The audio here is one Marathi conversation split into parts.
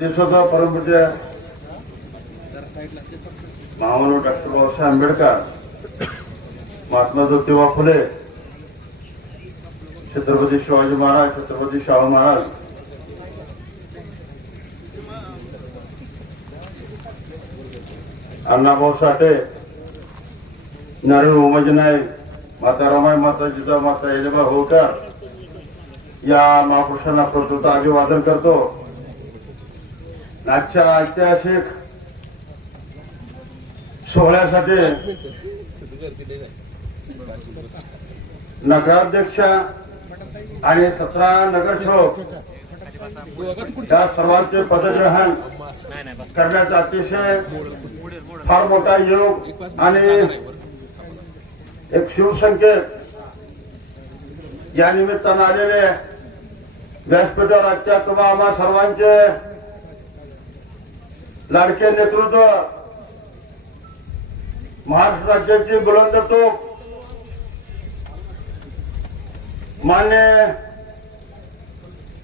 देशाचा परमपूज्य महामानव डॉक्टर बाबासाहेब आंबेडकर महात्मा ज्योतिबा फुले छत्रपती शिवाजी महाराज छत्रपती शाहू महाराज. अण्णाभाऊ साठे नारायण उमाजी नाईक माता रमाई माता जिजा माता एलेबा होळकर या महापुरुषांना प्रस्तुत अभिवादन करतो. आजच्या ऐतिहासिक सोहळ्यासाठी नगराध्यक्ष आणि सतरा नगरसेवक या सर्वांचे पदग्रहण करण्याचा अतिशय फार मोठा योग आणि एक शिवसंकेत. या निमित्तानं आलेले व्यासपीठावर आजच्या तुम्हा आम्हा सर्वांचे लाडके नेतृत्व महाराष्ट्र राज्याची बुलंद तोप मान्य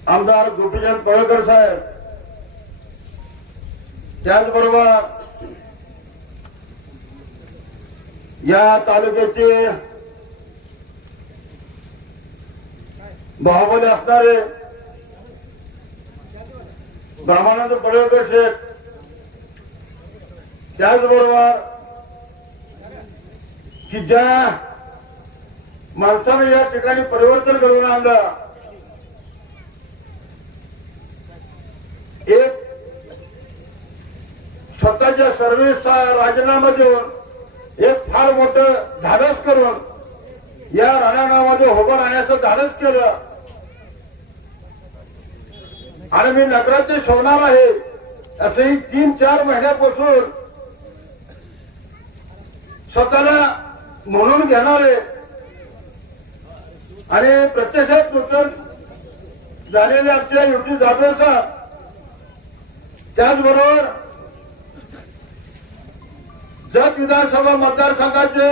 आमदार गोपीचंद पळकर साहेब त्याचबरोबर या तालुक्याचे बाहुबली असणारे ब्रह्मानंद पळकर शेठ त्याचबरोबर की ज्या माणसाने या ठिकाणी परिवर्तन घडवून आणलं एक स्वतःच्या सर्व्हिसचा राजीनामा देऊन एक फार मोठं धाडस करून या राणागावामध्ये उभं राहण्याचं धाडस केलं. आणि मी नगराचे शोधणार आहे असंही तीन चार महिन्यापासून स्वतःला म्हणून घेणारे. आणि प्रत्यक्षात नूतन झालेले आमच्या युटी जाधव साहेब त्याचबरोबर जत विधानसभा मतदारसंघाचे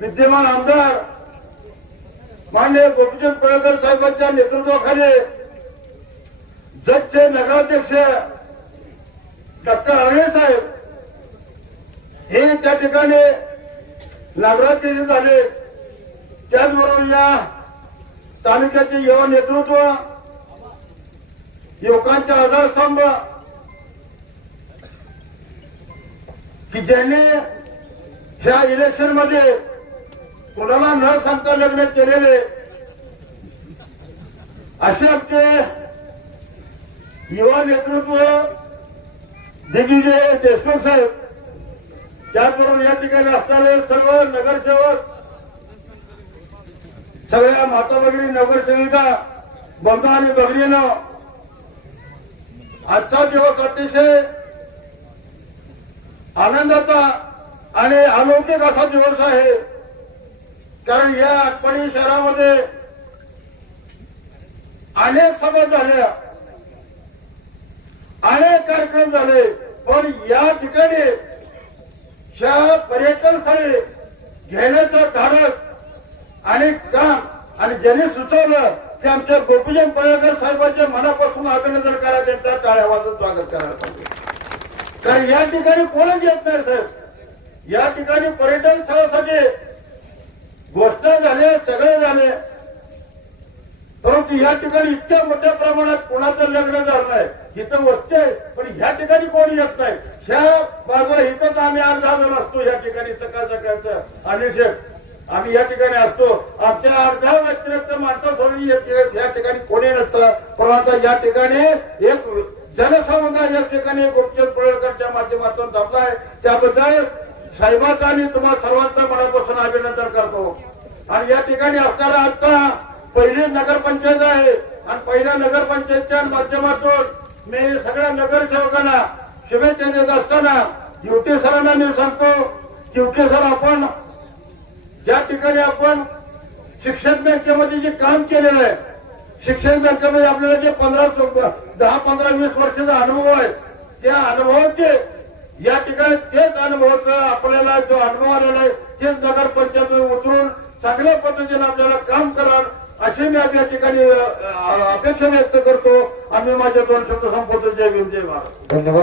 विद्यमान आमदार मान्य गोपीचंद पळकर साहेबांच्या नेतृत्वाखाली जतचे नगराध्यक्ष डॉक्टर अरणे साहेब हे त्या ठिकाणी नगराध्यक्ष झाले त्याचबरोबर या तालुक्याचे युवा नेतृत्व युवकांचे आधारस्तंभ की ज्यांनी ह्या इलेक्शनमध्ये कोणाला न सांगता लग्न केलेले असे आमचे युवा नेतृत्व दिग्विजय देशमुख साहेब त्याचबरोबर या ठिकाणी असणारे सर्व नगरसेवक सगळ्या माता भगिनी नगरसेविका बंधा आणि भगिनीनं आजचा दिवस अतिशय आनंदाचा आणि अलौकिक असा दिवस आहे. कारण या आठपणी शहरामध्ये अनेक सभा झाल्या अनेक कार्यक्रम झाले. पण या ठिकाणी ह्या पर्यटन स्थळी घेण्याचं धाडस आणि काम आणि ज्यांनी सुचवलं ते आमच्या गोपीचंद पळकर साहेबांच्या मनापासून अभिनंदन करा त्यांचा टाळ्या स्वागत करायला पाहिजे कारण या ठिकाणी कोणच येत नाही साहेब. या ठिकाणी पर्यटन स्थळासाठी घोषणा झाल्या सगळे झाले. परंतु या ठिकाणी इतक्या मोठ्या प्रमाणात कोणाचं लग्न झालं नाही. इथं वस्ती आहे पण ह्या ठिकाणी कोणी येत नाही. ह्या बाजूला इथंच आम्ही आज झालेलो असतो या ठिकाणी सकाळ सकाळचं. आणि शेठ आम्ही या ठिकाणी असतो. आमच्या अर्ध्या व्यतिरिक्त माणसं सोडून या- ठिकाणी कोणी नसतं. परंतु या ठिकाणी एक जनसमुदाय या ठिकाणी गोपचंद पळकरच्या माध्यमातून जपलाय. त्याबद्दल साहेबांचा आणि तुम्हाला सर्वांचा मनापासून अभिनंदन करतो. आणि या ठिकाणी असणारा आता पहिली नगरपंचायत आहे आणि पहिल्या नगरपंचायतच्या माध्यमातून मी सगळ्या नगरसेवकांना शुभेच्छा देत असताना युटी सरांना मी सांगतो युटी सर आपण ज्या ठिकाणी आपण शिक्षण बँकेमध्ये जे काम केलेलं आहे शिक्षण बँकेमध्ये आपल्याला जे पंधरा दहा पंधरा वीस वर्षाचा अनुभव आहे त्या अनुभवाचे या ठिकाणी तेच अनुभवाचं आपल्याला जो अनुभव आलेला आहे तेच नगरपंचायत उतरून चांगल्या पद्धतीने आपल्याला काम करा अशी मी आपल्या ठिकाणी अपेक्षा व्यक्त करतो. आम्ही माझ्या दोन शब्द संपवतो. जय भीम जय धन्यवाद.